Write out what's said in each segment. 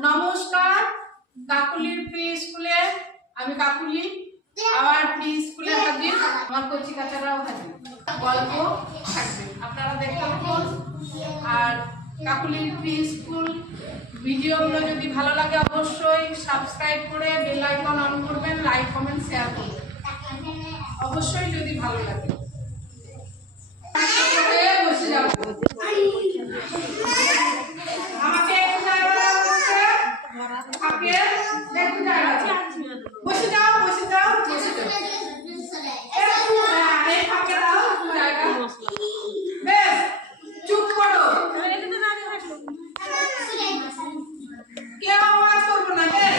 নমস্কার, কাকুলির প্রি স্কুলে আমি কাকুলি আবার প্রি স্কুলে হাজির। আমার কচি কাচারাও হাজির। গল্প থাকবে, আপনারা দেখতে থাকুন। আর কাকুলির প্রি স্কুল ভিডিওগুলো যদি ভালো লাগে অবশ্যই সাবস্ক্রাইব করে বেল আইকন অন করবেন, লাইক কমেন্ট শেয়ার করবেন অবশ্যই যদি ভালো লাগে। বসে যাবো, আমাকে একটু জায়গা দাও, থাকে একটু জায়গা বসে যাও, বসে যাও, বসে যাও, একটু এই ফাঁকে দাও একটু জায়গা। বেশ, চুপ করো, কেউ আওয়াজ করবো না। বেশ,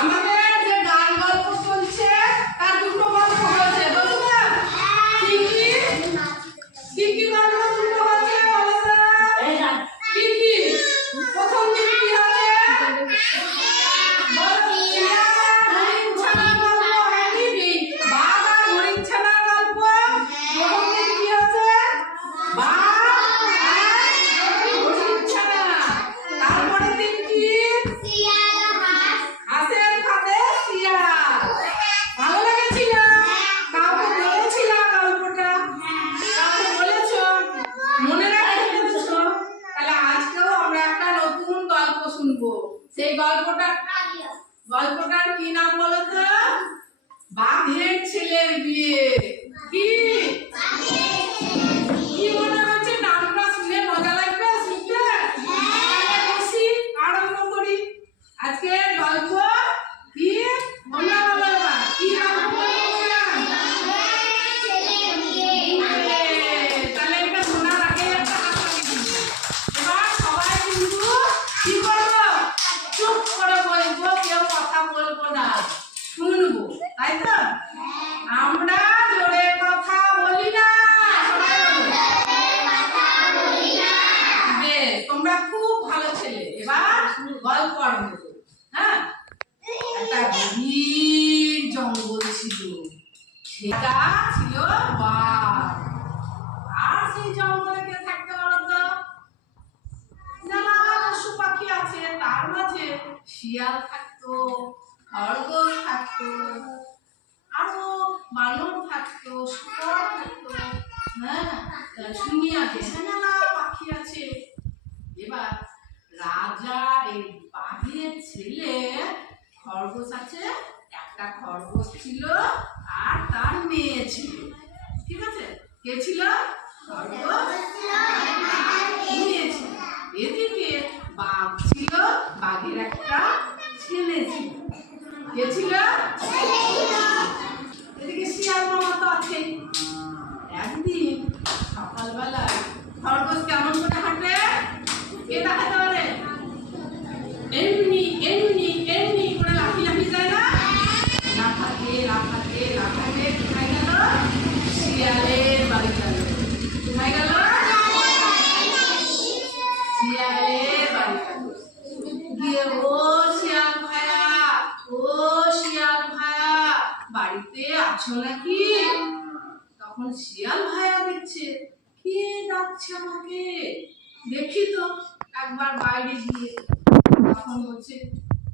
আমাদের যে গান গল্প চলছে তার দুটো গল্প হয়েছে, বলছো না? কি কি গল্প দুটো হয়েছে বলো তো? কি কি? প্রথম দিন কি হয়েছে? সেই গল্পটার কি নাম বলো তো? বাঘের ছেলের বিয়ে। কি কি মনে হচ্ছে? নামটা শুনে মজা লাগবে শুনতে? বসি আরম্ভ করি আজকের গল্প। কি মনে হলো? কি গল্প? তাহলে এটা শোনার আগে একটা হাত লাগিয়ে দিই। এবার সবাই কিন্তু কি করবো? চুপ করে বলবো, কেউ কথা বলবো না, শুনবো, তাই তো? আমরা জোরে কথা বলি না, বেশ, তোমরা খুব ভালো ছেলে। এবার গল্প আরম্ভ করো। হ্যাঁ, একটা গভীর জঙ্গল ছিল, সেটা ছিল বাঘ। আর সেই জঙ্গলে কে থাকতে বলো তো? নানা পশু পাখি আছে, তার মাঝে শিয়াল থাকতো, খরগোশ থাকতো, আরো বানর থাকতো, শুকর থাকতো। হ্যাঁ, শুনি আছে নানা পাখি আছে। এবার রাজা এই বাঘের ছেলে খরগোশ আছে, একটা খরগোশ ছিল আর তার মেয়ে ছিল। ঠিক আছে, কে ছিল? খরগোশ মেয়ে ছিল। এদিকে বাঘ ছিল, বাঘের একটা ছেলে ছিল। কে ছিল? এদিকে শিয়াল মামা তো আছেই। একদিন সকালবেলায় খরগোশ কেমন করে হাঁটে কে দেখাতে পারে? এমনি এমনি এমনি করে লাফি লাফি যায় না? লাফাতে লাফাতে লাফাতে কোথায় গেল? শিয়ালের বাড়ি গেল। কোথায় গেল? শিয়ালের বাড়ি গেল। গিয়ে, ও শিয়াল ভাইয়া, ও শিয়াল ভাইয়া, বাড়িতে আছো নাকি? তখন শিয়াল ভাইয়া দেখছে কে ডাকছে আমাকে, দেখি তো একবার বাইরে গিয়ে। তখন বলছে,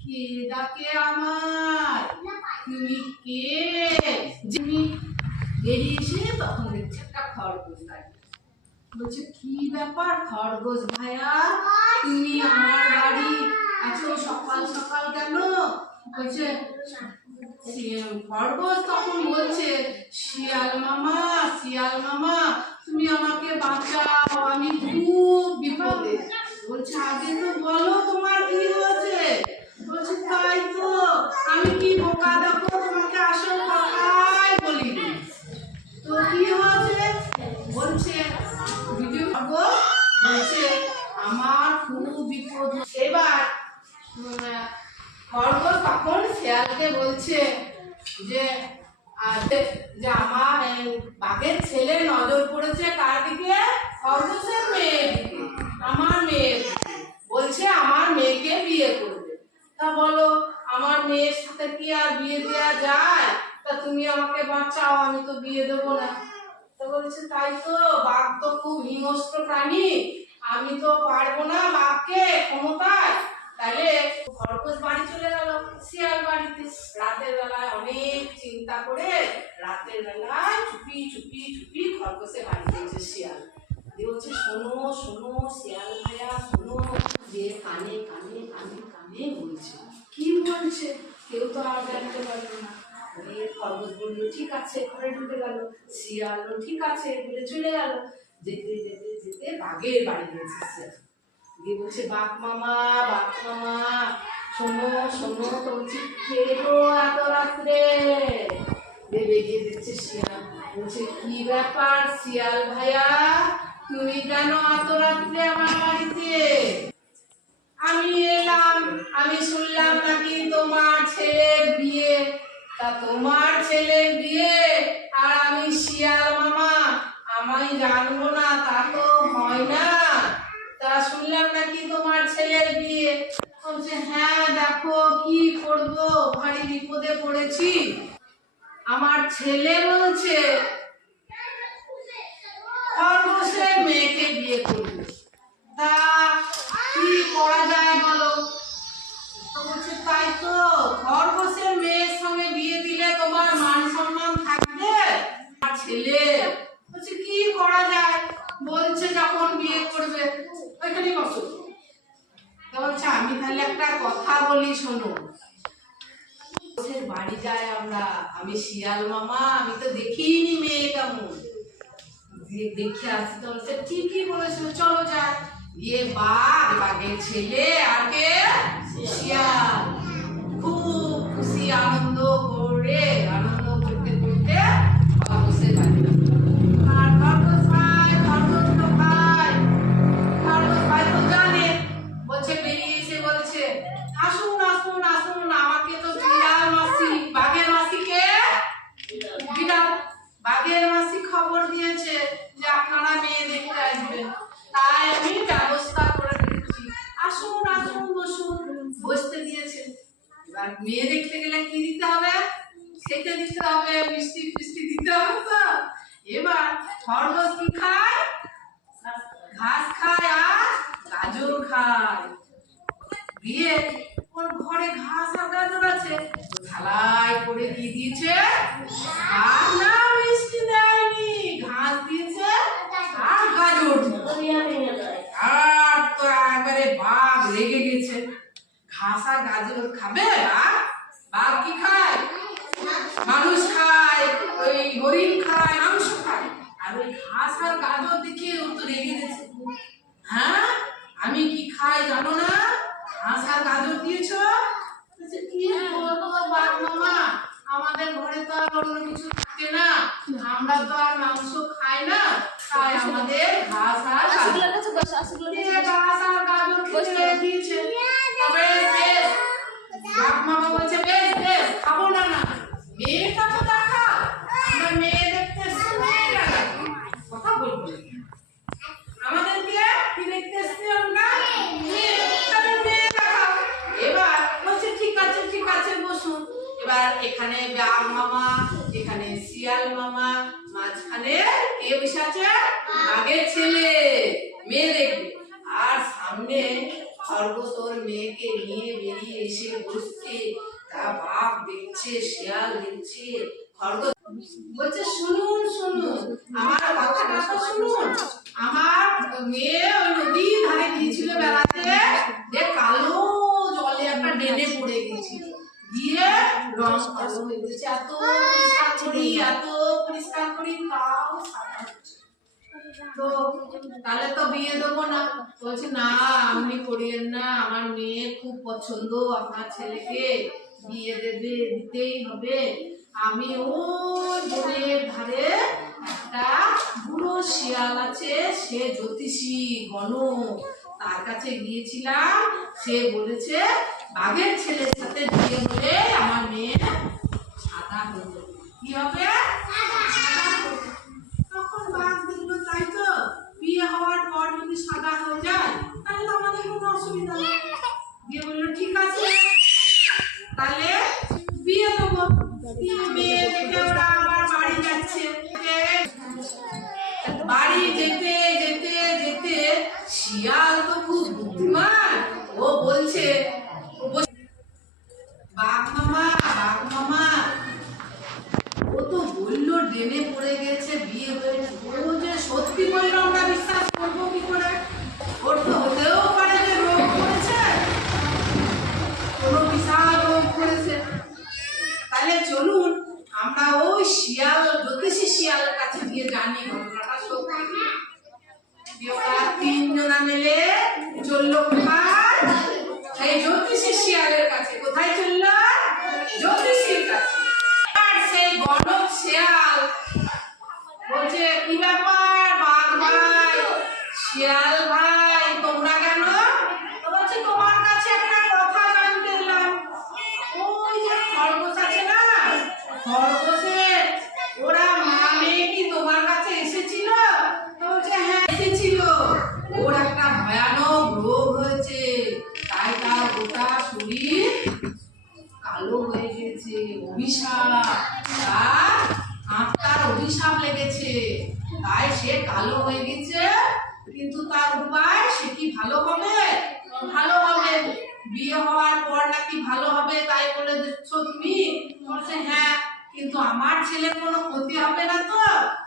কে ডাকে আমায়? তুমি কে? যিনি বেরিয়ে এসে তখন দেখছে একটা খরগোশ দাঁড়িয়ে। বলছে, কি ব্যাপার খরগোশ ভাইয়া, তুমি আমার বাড়ি এত সকাল সকাল কেন? বলছে, খরগোশ তখন বলছে, শিয়াল মামা, শিয়াল মামা, তুমি আমাকে বাঁচাও, আমি খুব বিপদে। বলছে, আগে তো বলো তোমার কি হয়েছে? বলছে, তাই তো, আমি কি বোকা দেখো, তোমাকে আসল কথাই বলি। তো কি হয়েছে? বলছে, ভিডিও বলছে, আমার খুব বিপদ। এবার খরগোশ তখন শিয়ালকে বলছে যে আমার বাঘের ছেলে নজর পড়েছে কার দিকে? খরগোশের মেয়ের দিকে, আমার মেয়ের দিকে। বলছে আমার মেয়েকে বিয়ে করবে। তা বলো, আমার মেয়ের সাথে কি আর বিয়ে দেওয়া যায়? তা তুমি আমাকে বাঁচাও, আমি তো বিয়ে দেবো না। তো বলছে, তাই তো, বাঘ তো খুব হিংস্র প্রাণী, আমি তো পারবো না বাঘকে ক্ষমতায়। তাহলে চিন্তা করে রাতের বেলায় চুপি চুপি চুপি খরগোশে বাড়ি দিয়েছে শিয়াল। দিয়ে বলছে শোনো শোনো শিয়াল ভাইয়া শোনো, দিয়ে কানে কানে কানে কানে বলছে। কি বলছে কেউ তো আর জানতে পারলো না। দিয়ে খরগোশ বললো ঠিক আছে, ঘরে ঢুকে গেল। শিয়ালও ঠিক আছে বলে চলে গেল। যেতে যেতে যেতে বাঘের বাড়ি গেছে শিয়াল। দিয়ে বলছে বাঘ মামা শোনো শোনো বলছি খেলো এত রাত্রে। বেরিয়ে দিচ্ছে শিয়াল। বলছে কি ব্যাপার শিয়াল ভাইয়া, তুমি কেন এত রাত্রে আমার বাড়িতে? আমি এলাম, আমি শুনলাম নাকি তোমার ছেলের বিয়ে। তা তোমার ছেলের বিয়ে আর আমি শিয়াল মামা আমি জানবো না তা তো হয় না। তা শুনলাম নাকি তোমার ছেলের বিয়ে। বলছে হ্যাঁ দেখো কি করবো, ভারী বিপদে পড়েছি। আমার ছেলে বলছে খরগোশের মেয়েকে বিয়ে করবে। তা কি করা যায় বলো? তো বলছে তাই তো, খরগোশের মেয়ের সঙ্গে বিয়ে দিলে তোমার মান সম্মান থাকবে। আর ছেলে বলছে কি করা যায়, বলছে যখন বিয়ে করবে ওইখানে বসো। তো বলছে আমি তাহলে একটা কথা বলি শোনো। বাড়ি যায় আমরা, আমি শিয়াল মামা আমি তো দেখিনি মেয়ে কেমন, দেখে আসি। তো বলছে ঠিকই বলেছো চলো যাই। গিয়ে বাঘের ছেলে আর কে শিয়াল খুব খুশি আনন্দ করতে করতে খরগোশের বাড়ি। আর খরগোশ ভাই তো জানে। বলছে বেরিয়ে এসে বলছে আসুন আসুন আসুন, আমাকে তো বিড়াল মাসি বাঘের মাসিকে বাঘের মাসি খবর দিয়েছে যে আপনারা মেয়ে দেখতে আসবেন, তাই আমি ব্যবস্থা করে দিচ্ছি। আসুন আসুন বসুন। বসতে দিয়েছে। এবার মেয়ে দেখতে গেলে কি দিতে হবে? খেতে দিতে হবে, মিষ্টি ফিষ্টি দিতে হবে। তো এবার খরগোশ কি খায়? ঘাস খায় আর গাজর খায়। দিয়ে ওর ঘরে ঘাস আর গাজর আছে, ঢালাই করে কি দিয়েছে? আর না মিষ্টি দেয়নি, ঘাস দিয়েছে আর গাজর। আর তো একবারে বাঘ রেগে গেছে। ঘাস আর গাজর খাবে আর বাঘ কি খায়? মানুষ খায়, ওই হরিণ খায়, মাংস খায়। আর ওই ঘাস আর গাজর দেখে ও তো রেগে গেছে। হ্যাঁ আমি কি খাই জানো না, ঘাস আর গাজর দিয়েছো। কি বলবো বাঘ মামা, আমাদের ঘরে তো আর অন্য কিছু থাকে না, আমরা তো আর মাংস খাই না, তাই আমাদের ঘাস আর গাজর খেতে দিয়েছে। তবে বেশ, বাঘ মামা বলছে বেশ বেশ খাবো না না, মেয়েটা তো দেখা, আমরা মেয়ে দেখতে কথা বলবো আমাদেরকে কি দেখতে এসছি আমরা মেয়ে দেখাও। এবার বলছে ঠিক আছে বসুন। এবার এখানে বাঘ মামা, এখানে শিয়াল মামা, মাঝখানে কে বসে আছে? বাঘের ছেলে মেয়ে দেখবে। আর সামনে খরগোশ ওর মেয়েকে নিয়ে বেরিয়ে এসে বসছে। তা বাঘ দেখছে, শিয়াল দেখছে, খরগোশ বলছে শুনুন শুনুন আমার কথাটা তো শুনুন। আমার মেয়ে ওই নদীর ধারে গিয়েছিল বেড়াতে, যে কালো জলে একটা ডেনে পড়ে গেছিল, দিয়ে রং কালো হয়ে গেছে। এত পরিষ্কার করি তাও তো তাহলে তো বিয়ে দেবো না। বলছে না আপনি করিয়েন না, আমার মেয়ে খুব পছন্দ আপনার ছেলেকে, বিয়ে দিতেই হবে। আমি ওই বনের ধারে একটা বুড়ো শিয়াল আছে, সে জ্যোতিষী গণক, তার কাছে গিয়েছিলাম। সে বলেছে বাঘের ছেলের সাথে বিয়ে হলে আমার মেয়ে সাদা হয়ে যাবে। কি হবে? তখন বাঘ দেখলো তাই তো, বিয়ে হওয়ার পর যদি সাদা হয়ে যায় তাহলে তো আমাদের কোনো অসুবিধা নেই। দিয়ে বললো ঠিক আছে তাহলে বিয়ে দেবো। মেয়ে দেখে ওরা আবার বাড়ি যাচ্ছে। বাড়ি যেতে যেতে যেতে শিয়াল তো খুব বুদ্ধিমান, ও বলছে বাঘ মামা শিয়ালের কাছে। কোথায় চললো? জ্যোতিষীর কাছে। আর সেই গণক শিয়াল বলছে, কি ব্যাপার বাঘ ভাই, শিয়াল ভাই, তোমরা কেন? তো বলছে, তোমার কাছে একটা কথা জানতে এলাম। ওই যে খরগোশ আছে না, খরগোশের ওরা মা মেয়ে কি তোমার কাছে এসেছিল? তো বলছে, হ্যাঁ এসেছিল। ওর একটা ভয়ানক রোগ হয়েছে, তাই তার গোটা শরীর কালো হয়ে গেছে, অভিশাপ, তার আত্মার অভিশাপ লেগেছে, তাই সে কালো হয়ে গেছে। কিন্তু তার উপায়, সে কি ভালো হবে? ভালো হবে, বিয়ে হওয়ার পর নাকি ভালো হবে, তাই বলে দিচ্ছ তুমি? বলছে, হ্যাঁ, কিন্তু আমার ছেলের কোনো ক্ষতি হবে না তো?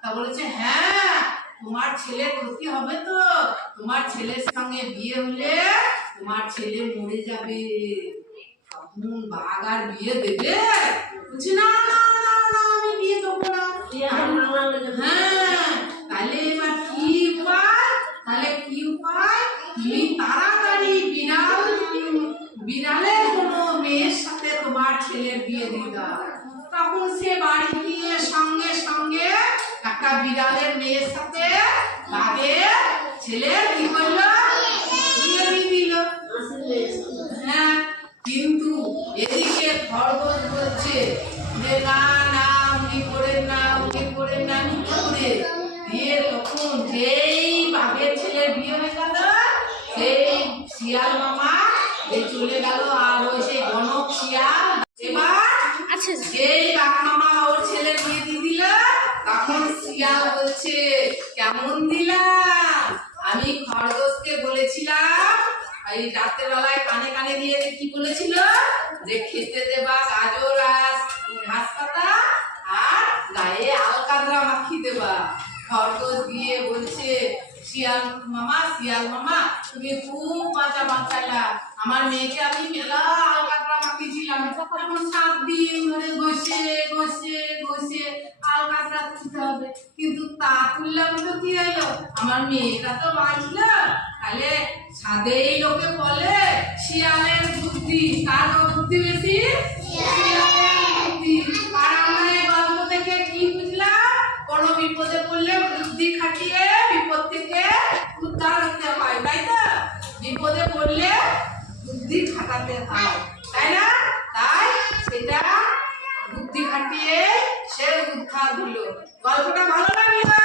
তা বলেছে, হ্যাঁ, তোমার ছেলের ক্ষতি হবে তো। তোমার ছেলের সঙ্গে বিয়ে হলে তোমার ছেলে মরে যাবে। তখন বাঘ আর বিয়ে দেবে? বলছে, না না না না, আমি বিয়ে দেবো না। হ্যাঁ, তাহলে এবার কি উপায়? তাহলে কি উপায়? তুমি তাড়াতাড়ি বিড়ালের কোনো মেয়ের সাথে তোমার ছেলের বিয়ে দিয়ে দাও। তখন সে বাড়ি গিয়ে সঙ্গে সঙ্গে একটা বিড়ালের মেয়ের সাথে বাঘের ছেলের কি করলো? বিয়ে দিয়ে দিল। হ্যাঁ, কিন্তু এদিকে খরগোশ বলছে যে, না না, উনি করেন না, উনি করেন না, উনি করে দিয়ে তখন যেই বাঘের ছেলের বিয়ে হয়ে গেল, সেই শিয়াল মামা চলে গেল। আর ওই সেই গণক শিয়াল এবার যেই বাঘ মামা ওর ছেলের বিয়ে দিয়ে দিল, তখন শিয়াল বলছে, কেমন দিলাম? আমি খরগোশকে বলেছিলাম, এই রাতের বেলায় কানে কানে দিয়ে কি বলেছিল, যে খেতে দেবা গাজর আর ঘাস পাতা আর গায়ে আলকাতরা মাখিয়ে দেবা। খরগোশ দিয়ে বলছে, শিয়াল মামা তুমি খুব বাঁচাইলা। আমার মেয়েকে আমি মেলা আলকাতরা মাখিয়েছিলাম, এখন 7 দিন ধরে ঘষে ঘষে ঘষে আলকাতরা তুলতে হবে, কিন্তু তা তুললাম তো কি হলো, আমার মেয়েটা তো বাঁচলো। তাহলে সাদেই লোকে বলে শিয়ালের বুদ্ধি, কার বুদ্ধি বেশি? শিয়ালের বুদ্ধি। আর আমরা এই গল্প থেকে কি বুঝলাম? কোন বিপদে পড়লে বুদ্ধি খাটিয়ে বিপদ থেকে উদ্ধার হতে হয়, তাই তো? বিপদে পড়লে বুদ্ধি খাটাতে হয়, তাই না? তাই সেটা বুদ্ধি খাটিয়ে সে উদ্ধার হলো। গল্পটা ভালো লাগলো?